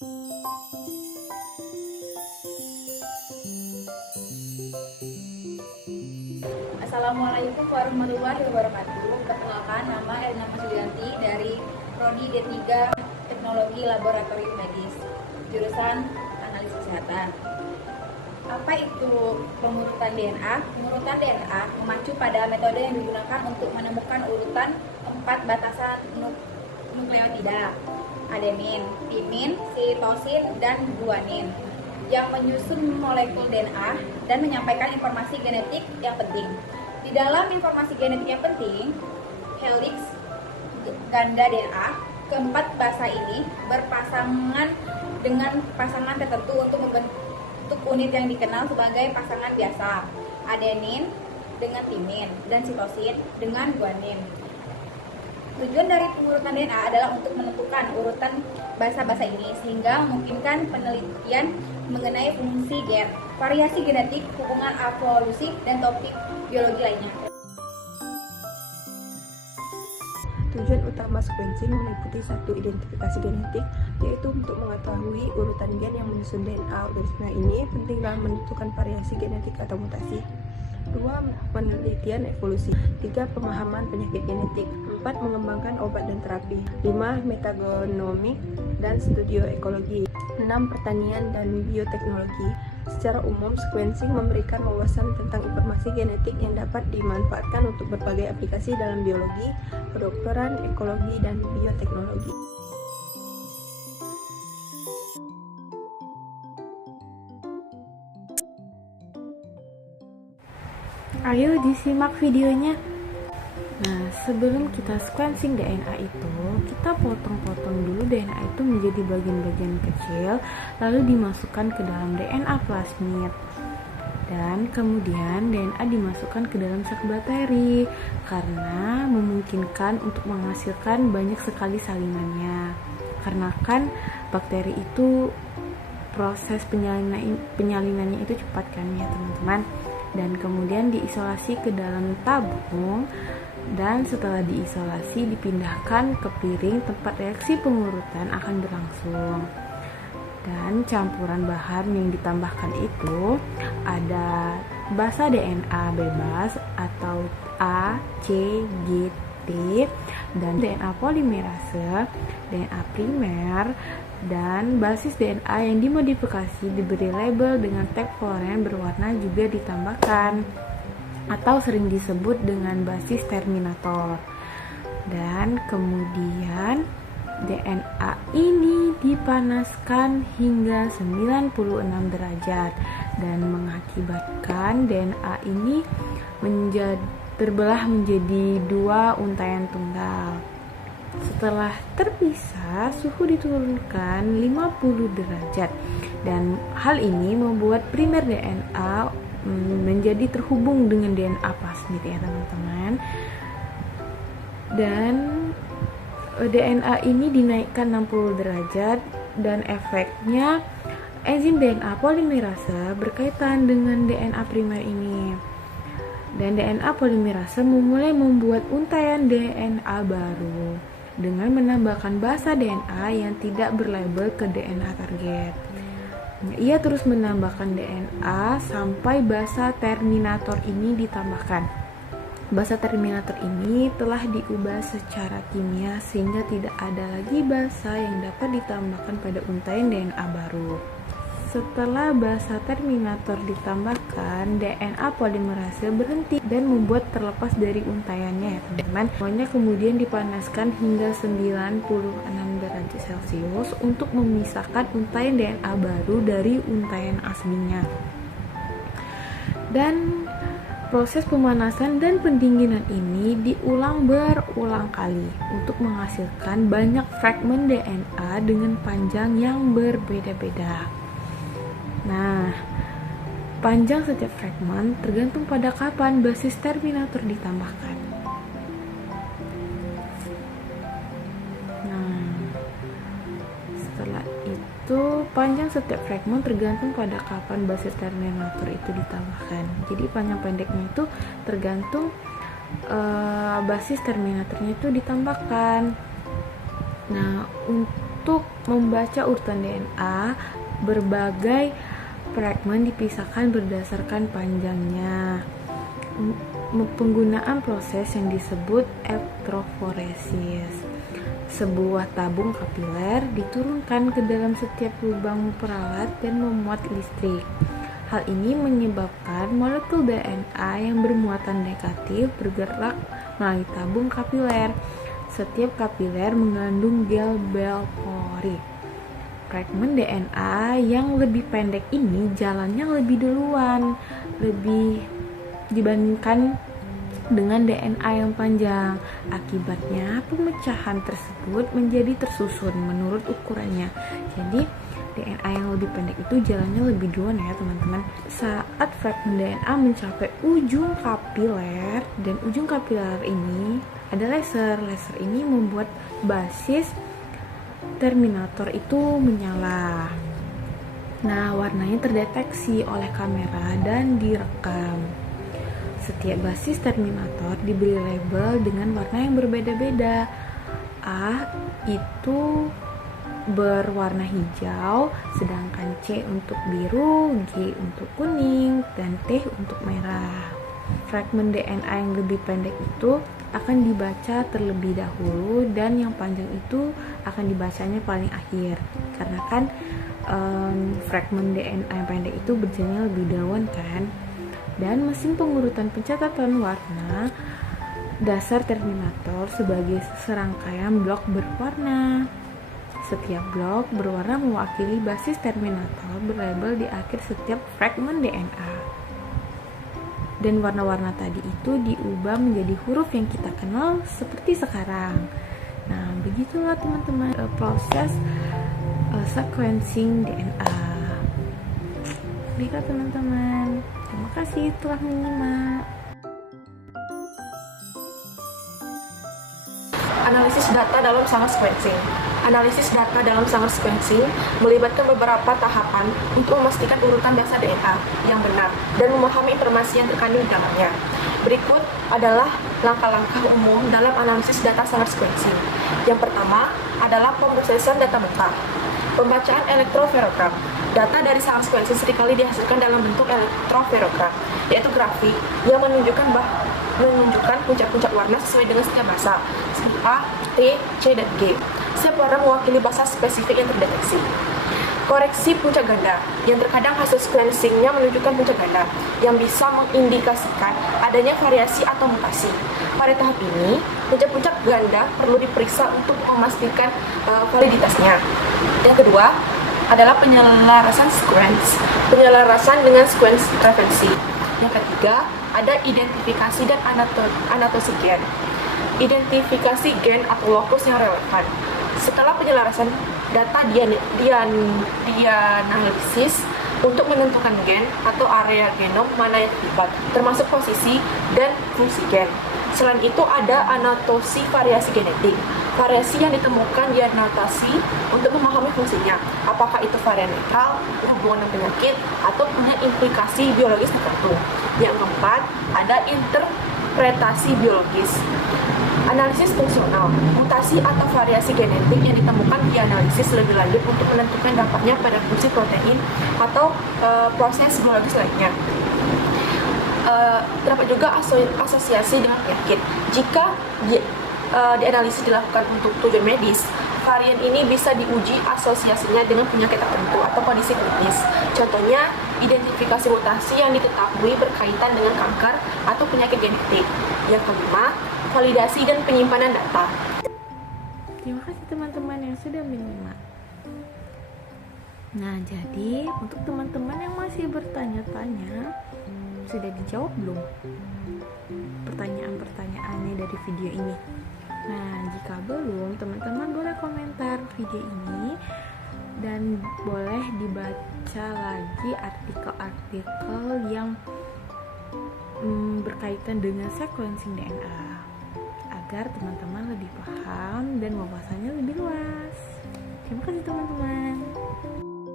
Assalamualaikum warahmatullahi wabarakatuh. Perkenalkan, nama Elina Maslianti dari Prodi D3 Teknologi Laboratorium Medis, jurusan Analisis Kesehatan. Apa itu pengurutan DNA? Pengurutan DNA mengacu pada metode yang digunakan untuk menemukan urutan 4 batasan nukleotida, adenin, timin, sitosin, dan guanin, yang menyusun molekul DNA dan menyampaikan informasi genetik yang penting. Di dalam informasi genetik yang penting, helix ganda DNA, keempat basa ini berpasangan dengan pasangan tertentu untuk membentuk unit yang dikenal sebagai pasangan biasa, adenin dengan timin dan sitosin dengan guanin. Tujuan dari pengurutan DNA adalah untuk menentukan urutan basa-basa ini sehingga memungkinkan penelitian mengenai fungsi gen, variasi genetik, hubungan evolusi, dan topik biologi lainnya. Tujuan utama sequencing meliputi satu, identifikasi genetik, yaitu untuk mengetahui urutan gen yang menyusun DNA organisme ini penting dalam menentukan variasi genetik atau mutasi. 2. Penelitian evolusi. 3. Pemahaman penyakit genetik. 4. Mengembangkan obat dan terapi. 5. Metagenomik dan studio ekologi. 6. Pertanian dan bioteknologi. Secara umum, sequencing memberikan wawasan tentang informasi genetik yang dapat dimanfaatkan untuk berbagai aplikasi dalam biologi, kedokteran, ekologi, dan bioteknologi. Ayo disimak videonya. Nah, sebelum kita sequencing DNA itu, kita potong-potong dulu DNA itu menjadi bagian-bagian kecil, lalu dimasukkan ke dalam DNA plasmid. Dan kemudian DNA dimasukkan ke dalam sak bakteri karena memungkinkan untuk menghasilkan banyak sekali salinannya. Karena kan bakteri itu proses penyalinannya itu cepat kan ya teman-teman. Dan kemudian diisolasi ke dalam tabung, dan setelah diisolasi dipindahkan ke piring tempat reaksi pengurutan akan berlangsung. Dan campuran bahan yang ditambahkan itu ada basa DNA bebas atau A, C, G, T, dan DNA polimerase, DNA primer, dan basis DNA yang dimodifikasi diberi label dengan tag fluoren berwarna juga ditambahkan atau sering disebut dengan basis terminator. Dan kemudian DNA ini dipanaskan hingga 96 derajat dan mengakibatkan DNA ini terbelah menjadi 2 untaian tunggal. Setelah terpisah, suhu diturunkan 50 derajat dan hal ini membuat primer DNA menjadi terhubung dengan DNA plasmid ya teman-teman. Dan DNA ini dinaikkan 60 derajat dan efeknya enzim DNA polimerase berkaitan dengan DNA primer ini. Dan DNA polimerase memulai membuat untaian DNA baru dengan menambahkan basa DNA yang tidak berlabel ke DNA target. Ia terus menambahkan DNA sampai basa terminator ini ditambahkan. Basa terminator ini telah diubah secara kimia sehingga tidak ada lagi basa yang dapat ditambahkan pada untaian DNA baru. Setelah basa terminator ditambahkan, DNA polimerase berhenti dan membuat terlepas dari untaiannya ya teman-teman. Semuanya kemudian dipanaskan hingga 96 derajat Celcius untuk memisahkan untaian DNA baru dari untaian aslinya. Dan proses pemanasan dan pendinginan ini diulang berulang kali untuk menghasilkan banyak fragmen DNA dengan panjang yang berbeda-beda. Nah, panjang setiap fragmen tergantung pada kapan basis terminator ditambahkan. Nah, setelah itu panjang setiap fragmen tergantung pada kapan basis terminator itu ditambahkan. Jadi panjang pendeknya itu tergantung basis terminatornya itu ditambahkan. Nah, untuk untuk membaca urutan DNA, berbagai fragmen dipisahkan berdasarkan panjangnya. Penggunaan proses yang disebut elektroforesis. Sebuah tabung kapiler diturunkan ke dalam setiap lubang peralat dan memuat listrik. Hal ini menyebabkan molekul DNA yang bermuatan negatif bergerak melalui tabung kapiler. Setiap kapiler mengandung gel pori. Fragmen DNA yang lebih pendek ini jalannya lebih duluan, lebih dibandingkan dengan DNA yang panjang. Akibatnya pemecahan tersebut menjadi tersusun menurut ukurannya. Jadi DNA yang lebih pendek itu jalannya lebih duluan ya teman-teman. Saat fragmen DNA mencapai ujung kapiler, dan ujung kapiler ini ada laser. Laser ini membuat basis terminator itu menyala. Nah, warnanya terdeteksi oleh kamera dan direkam. Setiap basis terminator diberi label dengan warna yang berbeda-beda. A itu berwarna hijau, sedangkan C untuk biru, G untuk kuning, dan T untuk merah. Fragmen DNA yang lebih pendek itu akan dibaca terlebih dahulu, dan yang panjang itu akan dibacanya paling akhir. Karena kan fragmen DNA yang pendek itu berjalannya lebih duluan kan. Dan mesin pengurutan pencatatan warna dasar terminator sebagai serangkaian blok berwarna. Setiap blok berwarna mewakili basis terminator berlabel di akhir setiap fragmen DNA. Dan warna-warna tadi itu diubah menjadi huruf yang kita kenal seperti sekarang. Nah, begitulah teman-teman proses sequencing DNA. Baiklah teman-teman, terima kasih telah menyimak. Analisis data dalam Sanger sequencing. Analisis data dalam Sanger sequencing melibatkan beberapa tahapan untuk memastikan urutan dasar DNA yang benar dan memahami informasi yang terkandung di dalamnya. Berikut adalah langkah-langkah umum dalam analisis data Sanger sequencing. Yang pertama adalah pemrosesan data mentah. Pembacaan elektroferogram. Data dari Sanger sequencing seringkali dihasilkan dalam bentuk elektroferogram, yaitu grafik yang menunjukkan puncak-puncak warna sesuai dengan setiap bahasa, seperti A, T, C, dan G. Setiap warna mewakili bahasa spesifik yang terdeteksi. Koreksi puncak ganda, yang terkadang hasil sequencingnya menunjukkan puncak ganda, yang bisa mengindikasikan adanya variasi atau mutasi. Pada tahap ini, puncak-puncak ganda perlu diperiksa untuk memastikan validitasnya. Yang kedua adalah penyelarasan sequence, penyelarasan dengan sequence referensi. Yang ketiga, ada identifikasi dan anatosi gen. Identifikasi gen atau lokus yang relevan. Setelah penyelarasan, data dianalisis untuk menentukan gen atau area genom mana yang terlibat, termasuk posisi dan fungsi gen. Selain itu ada anatosi variasi genetik. Variasi yang ditemukan dianotasi untuk memahami fungsinya, apakah itu varian netral, berhubungan dengan penyakit, atau punya implikasi biologis tertentu. Yang keempat, ada interpretasi biologis. Analisis fungsional, mutasi atau variasi genetik yang ditemukan dianalisis lebih lanjut untuk menentukan dampaknya pada fungsi protein atau proses biologis lainnya. Terdapat juga asosiasi dengan penyakit. Jika dianalisis dilakukan untuk tujuan medis, varian ini bisa diuji asosiasinya dengan penyakit tertentu atau kondisi klinis. Contohnya, identifikasi mutasi yang diketahui berkaitan dengan kanker atau penyakit genetik. Yang kelima, validasi dan penyimpanan data. Terima kasih teman-teman yang sudah menyimak. Nah, jadi untuk teman-teman yang masih bertanya-tanya, sudah dijawab belum pertanyaan-pertanyaannya dari video ini? Nah, jika belum, teman-teman boleh komentar video ini dan boleh dibaca lagi artikel-artikel yang berkaitan dengan sequencing DNA agar teman-teman lebih paham dan wawasannya lebih luas. Terima kasih teman-teman.